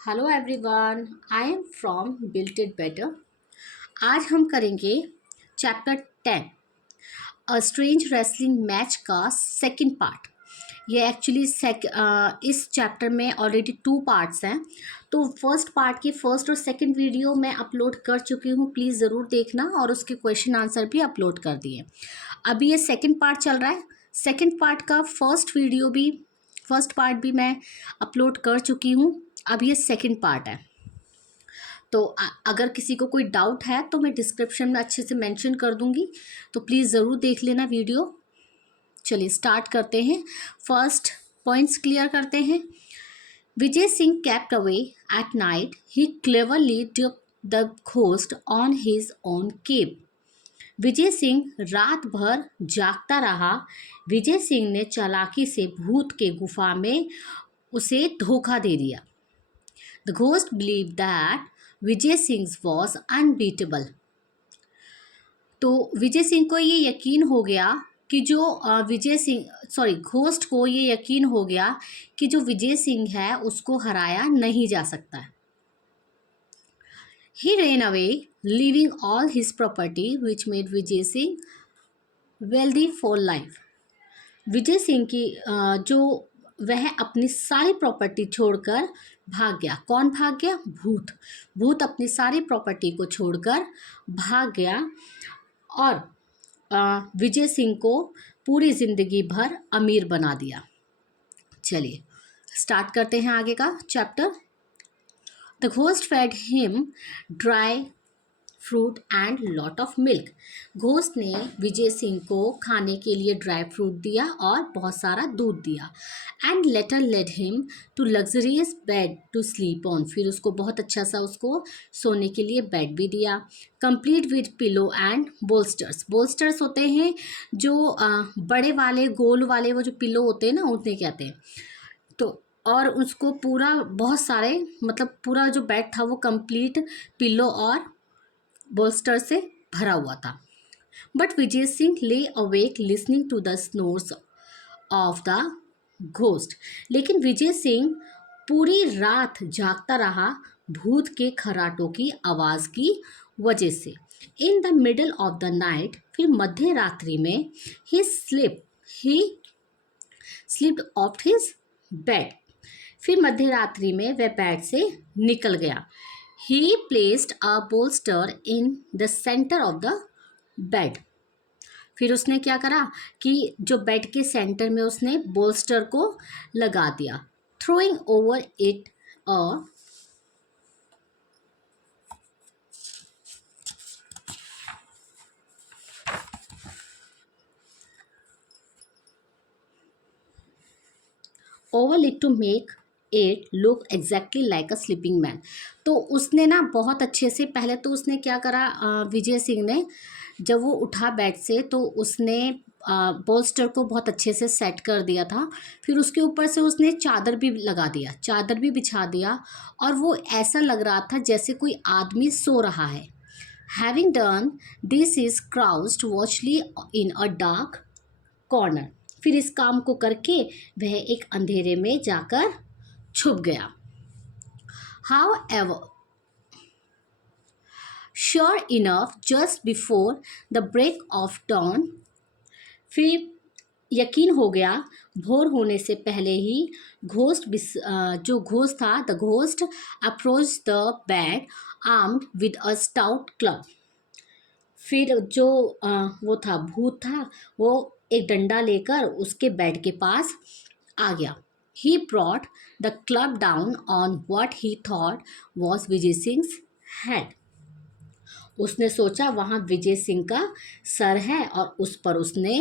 Hello everyone, I am from built it better. आज हम करेंगे chapter 10 a strange wrestling match का second part. ये एक्चुअली इस चैप्टर में ऑलरेडी 2 पार्ट्स हैं। तो फर्स्ट पार्ट की फर्स्ट और सेकंड वीडियो मैं अपलोड कर चुकी हूँ, प्लीज़ ज़रूर देखना, और उसके क्वेश्चन आंसर भी अपलोड कर दिए। अभी ये सेकंड पार्ट चल रहा है। सेकंड पार्ट का फर्स्ट पार्ट भी मैं अपलोड कर चुकी हूँ। अब ये सेकंड पार्ट है। तो अगर किसी को कोई डाउट है तो मैं डिस्क्रिप्शन में अच्छे से मेंशन कर दूंगी, तो प्लीज़ ज़रूर देख लेना वीडियो। चलिए स्टार्ट करते हैं। फर्स्ट पॉइंट्स क्लियर करते हैं। Vijay Singh kept away at night. He cleverly took the ghost on his own cape. Vijay Singh रात भर जागता रहा। विजय सिंह ने चालाकी से भूत के गुफा में उसे धोखा दे दिया। The ghost believed that Vijay Singh was unbeatable. तो विजय सिंह को ये यकीन हो गया कि घोस्ट को ये यकीन हो गया कि जो विजय सिंह है उसको हराया नहीं जा सकता। He ran away, leaving all his property, which made Vijay Singh wealthy for life. Vijay Singh की वह अपनी सारी प्रॉपर्टी छोड़कर भाग गया। कौन भाग गया? भूत अपनी सारी प्रॉपर्टी को छोड़कर भाग गया और विजय सिंह को पूरी जिंदगी भर अमीर बना दिया। चलिए स्टार्ट करते हैं आगे का chapter. The ghost fed him dry fruit and lot of milk. Ghost ने विजय सिंह को खाने के लिए ड्राई फ्रूट दिया और बहुत सारा दूध दिया। And later led him to luxurious bed to sleep on. फिर उसको बहुत अच्छा सा उसको सोने के लिए बेड भी दिया, complete with pillow and bolsters. Bolsters होते हैं जो बड़े वाले गोल वाले, वो जो पिलो होते हैं ना, उन्हें कहते हैं। तो और उसको पूरा बहुत सारे पूरा जो बेड था वो कंप्लीट पिलो और बोल्स्टर से भरा हुआ था। But Vijay Singh lay awake listening to the snores of the ghost. लेकिन विजय सिंह पूरी रात जागता रहा भूत के खराटों की आवाज़ की वजह से। In the middle of the night, फिर मध्य रात्रि में, ही स्लिप्ड ऑफ हिज बेड। फिर मध्य रात्रि में वह बेड से निकल गया। He placed a bolster in the center of the bed. फिर उसने क्या करा कि जो बेड के सेंटर में उसने बोल्स्टर को लगा दिया। Throwing over it a oval it to make it look exactly like a sleeping man. तो उसने ना बहुत अच्छे से, पहले तो उसने क्या करा, विजय सिंह ने जब वो उठा बेड से तो उसने बोल्स्टर को बहुत अच्छे से सेट कर दिया था। फिर उसके ऊपर से उसने चादर भी लगा दिया, चादर भी बिछा दिया, और वो ऐसा लग रहा था जैसे कोई आदमी सो रहा है। Having done this is crouched watchfully in a dark corner. फिर इस काम को करके वह एक अंधेरे में जाकर छुप गया। However, sure enough, just before the break of dawn, फिर यकीन हो गया भोर होने से पहले ही जो घोस्ट था, the ghost approach the bed armed with a stout club. फिर जो वो था, भूत था, वो एक डंडा लेकर उसके बेड के पास आ गया। He brought the club down on what he thought was Vijay Singh head. उसने सोचा वहाँ विजय सिंह का सर है और उस पर उसने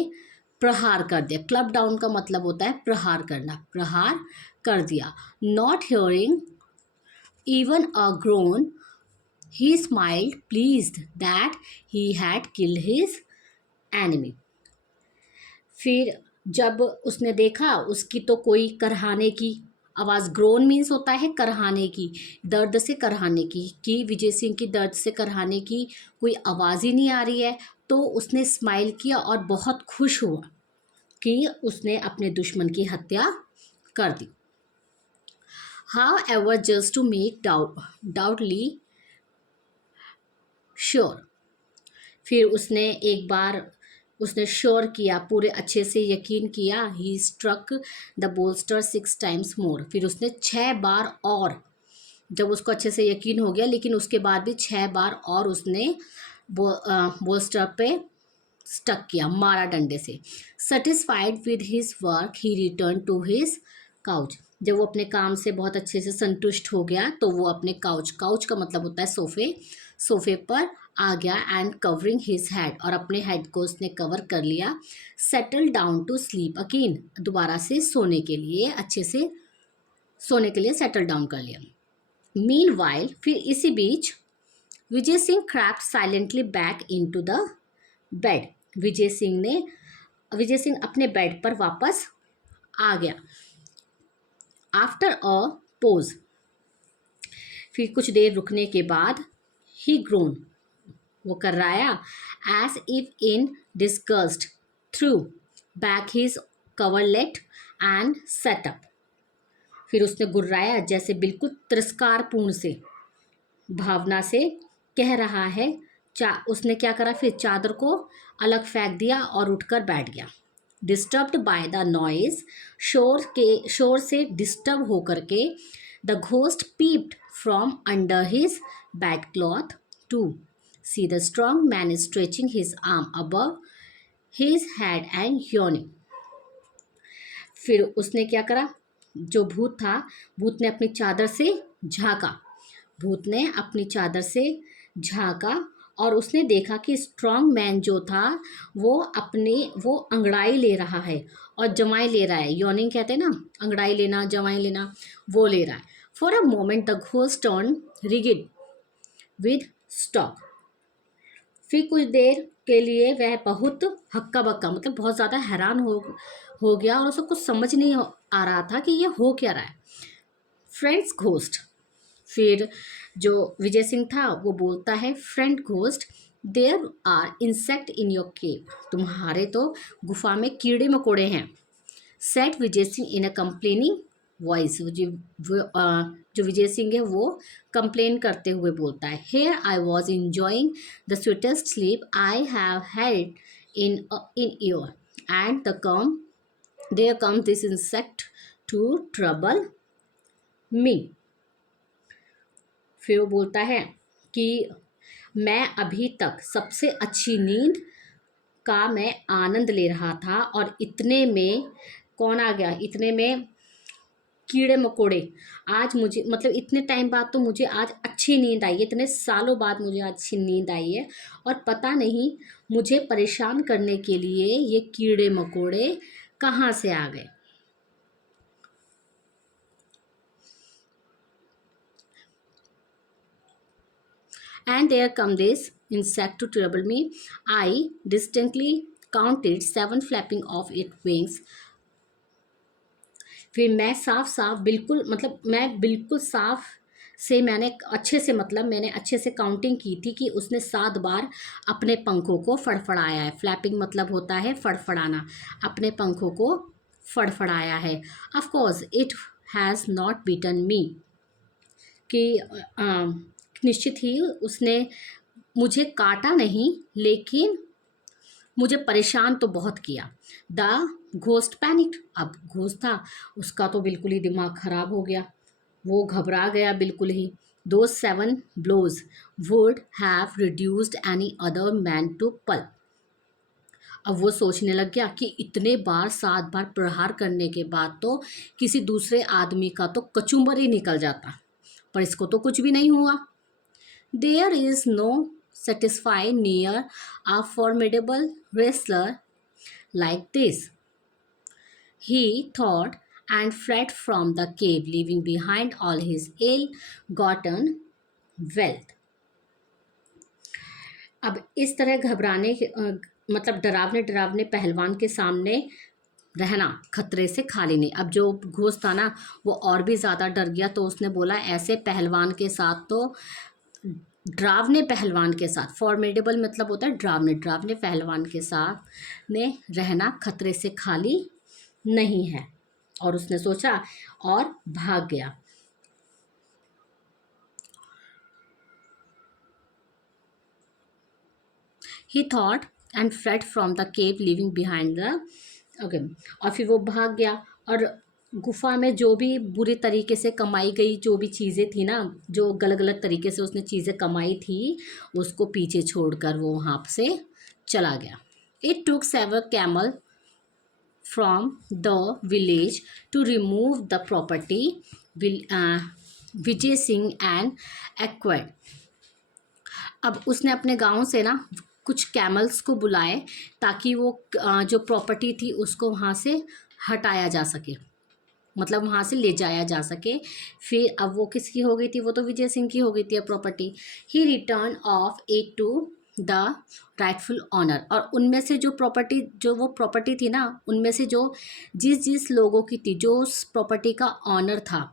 प्रहार कर दिया। क्लब डाउन का मतलब होता है प्रहार करना, प्रहार कर दिया। Not hearing even a groan, he smiled, pleased that he had killed his enemy. फिर जब उसने देखा उसकी तो कोई करहाने की आवाज़, ग्रोन मीन्स होता है करहाने की, दर्द से करहाने की, कि विजय सिंह की दर्द से करहाने की कोई आवाज़ ही नहीं आ रही है, तो उसने स्माइल किया और बहुत खुश हुआ कि उसने अपने दुश्मन की हत्या कर दी। However, just to make doubtly sure, फिर उसने एक बार उसने श्योर किया, पूरे अच्छे से यकीन किया। He struck the bolster 6 times more, फिर उसने 6 बार और, जब उसको अच्छे से यकीन हो गया, लेकिन उसके बाद भी 6 बार और उसने बोल्स्टर पे स्टक किया, मारा डंडे से। Satisfied with his work he return to his couch, जब वो अपने काम से बहुत अच्छे से संतुष्ट हो गया तो वो अपने काउच, काउच का मतलब होता है सोफे, सोफे पर आ गया। एंड कवरिंग हिज हेड, और अपने हेड को उसने कवर कर लिया। Settle down to sleep again, दोबारा से सोने के लिए, अच्छे से सोने के लिए सेटल डाउन कर लिया। मीन वाइल, फिर इसी बीच Vijay Singh crept silently back into the bed, Vijay Singh अपने बेड पर वापस आ गया। आफ्टर अ पोज, फिर कुछ देर रुकने के बाद, ही ग्रोन, वो कर्राया, as if in disgust, threw back his coverlet and sat up, फिर उसने गुर्राया जैसे बिल्कुल तिरस्कारपूर्ण से भावना से कह रहा है। उसने क्या करा, फिर चादर को अलग फेंक दिया और उठकर बैठ गया। डिस्टर्ब्ड बाय द नॉइज, शोर से डिस्टर्ब होकर के, the ghost peeped from under his bed cloth to see the strong man stretching his arm above his head and yawning, फिर उसने क्या करा, जो भूत था, भूत ने अपनी चादर से झांका, भूत ने अपनी चादर से झांका और उसने देखा कि स्ट्रॉन्ग मैन जो था वो अंगड़ाई ले रहा है और जमाई ले रहा है। यॉर्निंग कहते हैं ना, अंगड़ाई लेना, जमाई लेना, वो ले रहा है। For a moment the ghost turn rigid with stock, फिर कुछ देर के लिए वह बहुत हक्का बक्का, मतलब बहुत ज़्यादा हैरान हो गया और उसको कुछ समझ नहीं आ रहा था कि ये हो क्या रहा है। फ्रेंड्स घोस्ट, फिर जो विजय सिंह था वो बोलता है, friend ghost, there are insect in your cave, तुम्हारे तो गुफा में कीड़े मकोड़े हैं। Said Vijay Singh in a complaining voice, जो विजय सिंह है वो कंप्लेन करते हुए बोलता है। Here I was enjoying the sweetest sleep I have had in year and there come this insect to trouble me, फिर वो बोलता है कि मैं अभी तक सबसे अच्छी नींद का मैं आनंद ले रहा था और इतने में कौन आ गया, इतने में कीड़े मकोड़े। आज मुझे, मतलब इतने टाइम बाद तो मुझे आज अच्छी नींद आई है, इतने सालों बाद मुझे अच्छी नींद आई है और पता नहीं मुझे परेशान करने के लिए ये कीड़े मकोड़े कहाँ से आ गए। And there come this insect to trouble me. I distinctly counted 7 flapping of its wings. फिर मैं साफ साफ बिल्कुल, मतलब मैं बिल्कुल साफ से, मैंने अच्छे से काउंटिंग की थी कि उसने 7 बार अपने पंखों को फड़फड़ाया है। फ्लैपिंग मतलब होता है फड़फड़ाना, अपने पंखों को फड़फड़ाया है। Of course it has not beaten me, कि निश्चित ही उसने मुझे काटा नहीं, लेकिन मुझे परेशान तो बहुत किया। द घोस्ट पैनिक, अब घोस्ट था उसका तो बिल्कुल ही दिमाग खराब हो गया, वो घबरा गया बिल्कुल ही। दो 7 blows would have reduced any other man to pulp, अब वो सोचने लग गया कि इतने बार 7 बार प्रहार करने के बाद तो किसी दूसरे आदमी का तो कचूमर ही निकल जाता, पर इसको तो कुछ भी नहीं हुआ। There is no satisfying near a formidable wrestler like this, he thought, and fled from the cave, leaving behind all his ill-gotten wealth. अब इस तरह मतलब डरावने डरावने पहलवान के सामने रहना खतरे से खाली नहीं। अब जो घोस्ट था ना वो और भी ज़्यादा डर गया, तो उसने बोला ऐसे पहलवान के साथ तो, ड्रावने पहलवान के साथ, फॉर्मेडेबल मतलब होता है ड्रावने, ड्रावने पहलवान के साथ ने रहना खतरे से खाली नहीं है। और उसने सोचा और भाग गया। ही thought and fled from the cave living behind the okay. और फिर वो भाग गया और गुफा में जो भी बुरी तरीके से कमाई गई जो भी चीज़ें थी ना, जो गलत गलत तरीके से उसने चीज़ें कमाई थी, उसको पीछे छोड़कर वो वहाँ से चला गया। It took several camel from the village to remove the property Vijay Singh and acquired. अब उसने अपने गांव से ना कुछ कैमल्स को बुलाए ताकि वो जो प्रॉपर्टी थी उसको वहाँ से हटाया जा सके, मतलब वहाँ से ले जाया जा सके। फिर अब वो किसकी हो गई थी, वो तो विजय सिंह की हो गई थी अब property. He return of it to the rightful owner. और उनमें से जो प्रॉपर्टी, जो वो प्रॉपर्टी थी ना, उनमें से जो जिस जिस लोगों की थी, जो उस प्रॉपर्टी का ऑनर था,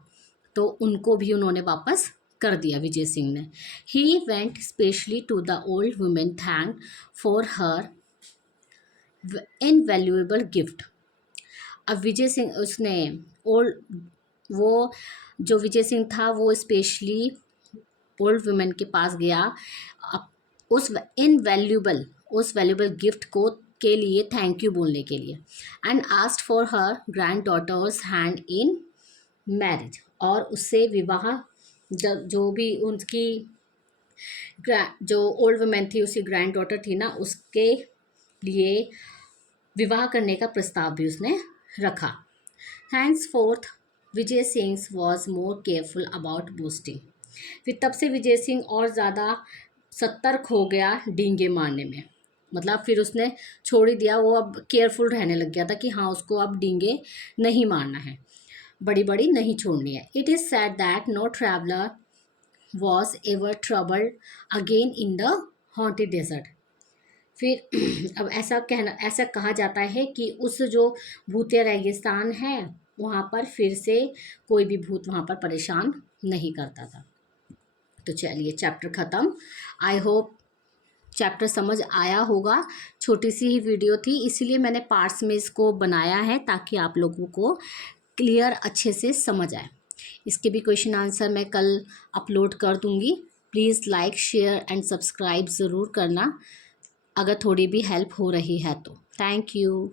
तो उनको भी उन्होंने वापस कर दिया विजय सिंह ने। He went specially to the old women thank for her invaluable gift. अब विजय सिंह उसने ओल्ड वो जो विजय सिंह था वो स्पेशली ओल्ड वुमेन के पास गया उस वैल्यूबल गिफ्ट को के लिए थैंक यू बोलने के लिए। And asked for her granddaughter's hand in marriage. और उससे विवाह, जो भी उनकी जो ओल्ड वुमेन थी उसकी ग्रैंड डॉटर थी ना, उसके लिए विवाह करने का प्रस्ताव भी उसने रखा। Henceforth Vijay Singh was more careful about boasting. फिर तब से विजय सिंह और ज़्यादा सतर्क हो गया डींगे मारने में। मतलब फिर उसने छोड़ ही दिया, वो अब केयरफुल रहने लग गया था कि हाँ उसको अब डींगे नहीं मारना है, बड़ी बड़ी नहीं छोड़नी है। It is said that no traveller was ever troubled again in the haunted desert. फिर अब ऐसा कहा जाता है कि उस जो भूतिया रेगिस्तान है वहाँ पर फिर से कोई भी भूत वहाँ पर परेशान नहीं करता था। तो चलिए चैप्टर ख़त्म। आई होप चैप्टर समझ आया होगा। छोटी सी ही वीडियो थी इसीलिए मैंने पार्ट्स में इसको बनाया है ताकि आप लोगों को क्लियर अच्छे से समझ आए। इसके भी क्वेश्चन आंसर मैं कल अपलोड कर दूँगी। Please like share and subscribe ज़रूर करना अगर थोड़ी भी हेल्प हो रही है तो। Thank you.